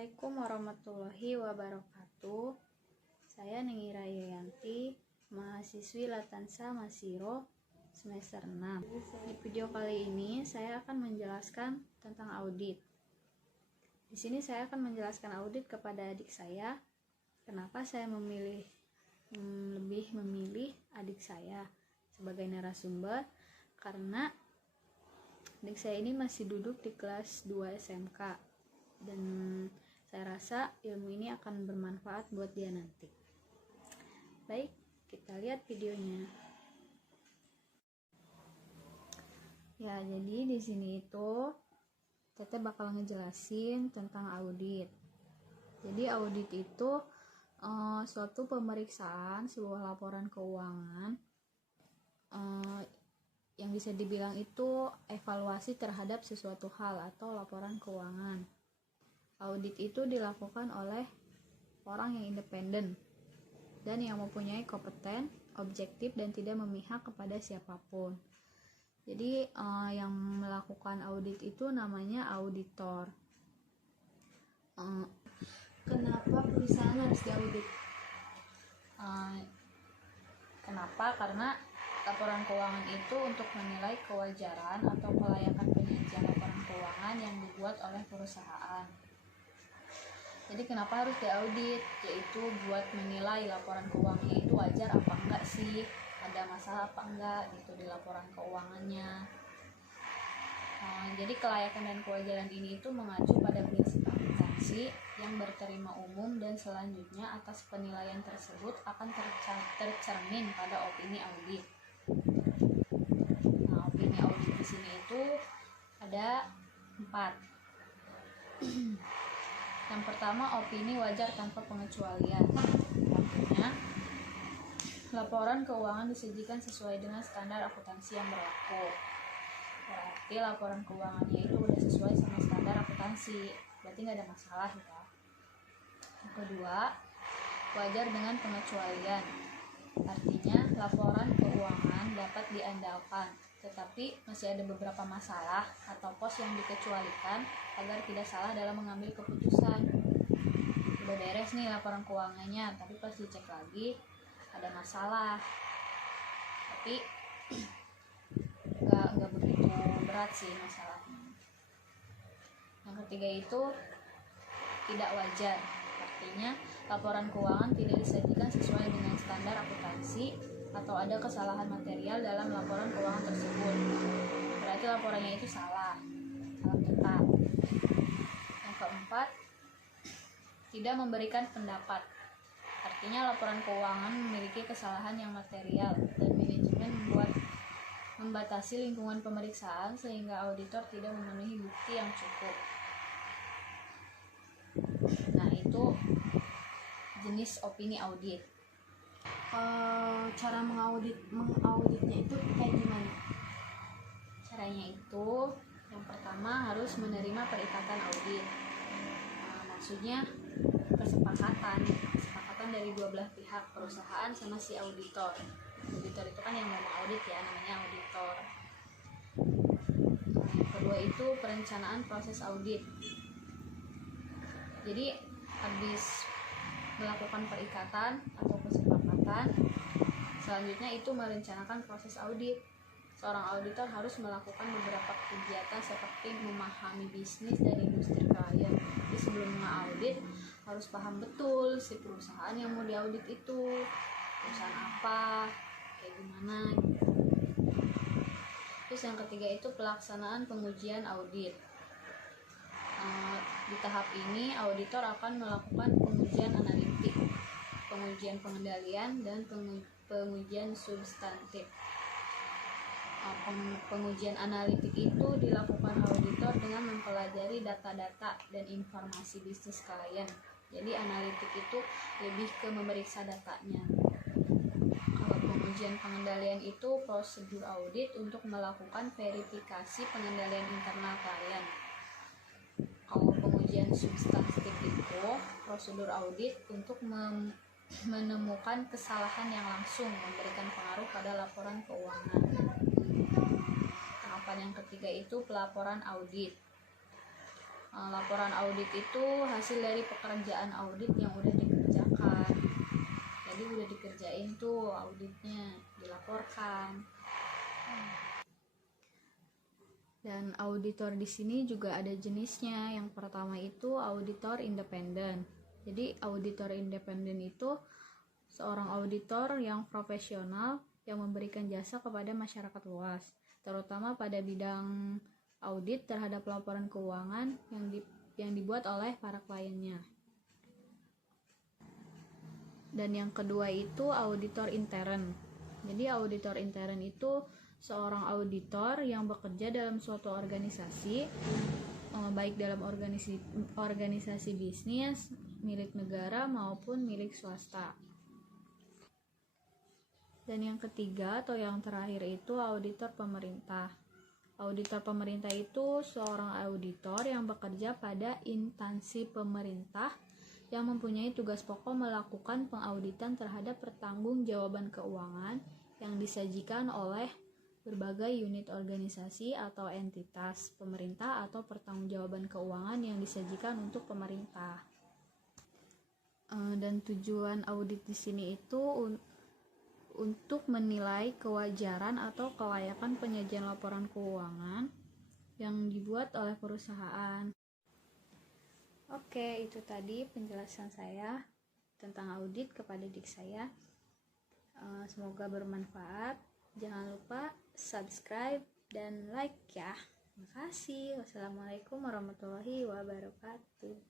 Assalamualaikum warahmatullahi wabarakatuh. Saya Nengira Yuyanti, mahasiswi Latansa Masiro semester 6. Di video kali ini saya akan menjelaskan tentang audit. Di sini saya akan menjelaskan audit kepada adik saya. Kenapa saya lebih memilih adik saya sebagai narasumber? Karena adik saya ini masih duduk di kelas 2 SMK. Dan saya rasa ilmu ini akan bermanfaat buat dia nanti. Baik, kita lihat videonya. Ya, jadi di sini itu Tete bakal ngejelasin tentang audit. Jadi audit itu suatu pemeriksaan sebuah laporan keuangan yang bisa dibilang itu evaluasi terhadap sesuatu hal atau laporan keuangan. Audit itu dilakukan oleh orang yang independen dan yang mempunyai kompeten, objektif, dan tidak memihak kepada siapapun. Jadi yang melakukan audit itu namanya auditor. Kenapa perusahaan harus diaudit? Kenapa? Karena laporan keuangan itu untuk menilai kewajaran atau kelayakan penyajian laporan keuangan yang dibuat oleh perusahaan. Jadi kenapa harus diaudit? Yaitu buat menilai laporan keuangannya itu wajar apa enggak sih, ada masalah apa enggak gitu di laporan keuangannya. Jadi kelayakan dan kewajaran ini itu mengacu pada prinsip akuntansi yang berterima umum, dan selanjutnya atas penilaian tersebut akan tercermin pada opini audit. Opini audit di sini itu ada 4. Yang pertama, opini wajar tanpa pengecualian. Artinya, laporan keuangan disajikan sesuai dengan standar akuntansi yang berlaku. Berarti laporan keuangannya itu udah sesuai sama standar akuntansi, berarti nggak ada masalah ya. Yang kedua, wajar dengan pengecualian. Artinya, laporan keuangan dapat diandalkan, tetapi masih ada beberapa masalah atau pos yang dikecualikan agar tidak salah dalam mengambil keputusan. Udah beres nih laporan keuangannya, tapi pas dicek lagi ada masalah, tapi nggak begitu berat sih masalahnya. Yang ketiga itu tidak wajar. Artinya laporan keuangan tidak disajikan sesuai dengan standar akuntansi atau ada kesalahan material dalam laporan keuangan tersebut. Berarti laporannya itu salah tetap. Yang keempat, tidak memberikan pendapat. Artinya laporan keuangan memiliki kesalahan yang material dan manajemen membatasi lingkungan pemeriksaan sehingga auditor tidak memenuhi bukti yang cukup. Nah, itu jenis opini audit. Cara mengauditnya itu kayak gimana? Caranya itu yang pertama harus menerima perikatan audit. Maksudnya kesepakatan dari dua belah pihak, perusahaan sama si auditor. Auditor itu kan yang mau mengaudit ya, namanya auditor. Yang kedua itu perencanaan proses audit. Jadi habis melakukan perikatan atau kesepakatan, selanjutnya itu merencanakan proses audit. Seorang auditor harus melakukan beberapa kegiatan seperti memahami bisnis dan industri klien. Jadi sebelum mengaudit harus paham betul si perusahaan yang mau diaudit itu perusahaan apa, kayak gimana gitu. Terus yang ketiga itu pelaksanaan pengujian audit. Di tahap ini auditor akan melakukan pengujian analitik, pengujian pengendalian, dan pengujian substantif. Pengujian analitik itu dilakukan auditor dengan mempelajari data-data dan informasi bisnis klien. Jadi analitik itu lebih ke memeriksa datanya. Kalau pengujian pengendalian itu prosedur audit untuk melakukan verifikasi pengendalian internal klien. Kalau pengujian substantif itu prosedur audit untuk menemukan kesalahan yang langsung memberikan pengaruh pada laporan keuangan. Tahapan yang ketiga itu pelaporan audit. Laporan audit itu hasil dari pekerjaan audit yang udah dikerjakan. Jadi udah dikerjain tuh auditnya, dilaporkan. Dan auditor di sini juga ada jenisnya. Yang pertama itu auditor independen. Jadi auditor independen itu seorang auditor yang profesional yang memberikan jasa kepada masyarakat luas, terutama pada bidang audit terhadap laporan keuangan yang dibuat oleh para kliennya. Dan yang kedua itu auditor intern. Jadi auditor intern itu seorang auditor yang bekerja dalam suatu organisasi, baik dalam organisasi bisnis, milik negara maupun milik swasta. Dan yang ketiga atau yang terakhir itu auditor pemerintah. Auditor pemerintah itu seorang auditor yang bekerja pada instansi pemerintah yang mempunyai tugas pokok melakukan pengauditan terhadap pertanggungjawaban keuangan yang disajikan oleh berbagai unit organisasi atau entitas pemerintah atau pertanggungjawaban keuangan yang disajikan untuk pemerintah. Dan tujuan audit di sini itu untuk menilai kewajaran atau kelayakan penyajian laporan keuangan yang dibuat oleh perusahaan. Oke, itu tadi penjelasan saya tentang audit kepada adik saya. Semoga bermanfaat. Jangan lupa subscribe dan like ya. Terima kasih. Wassalamualaikum warahmatullahi wabarakatuh.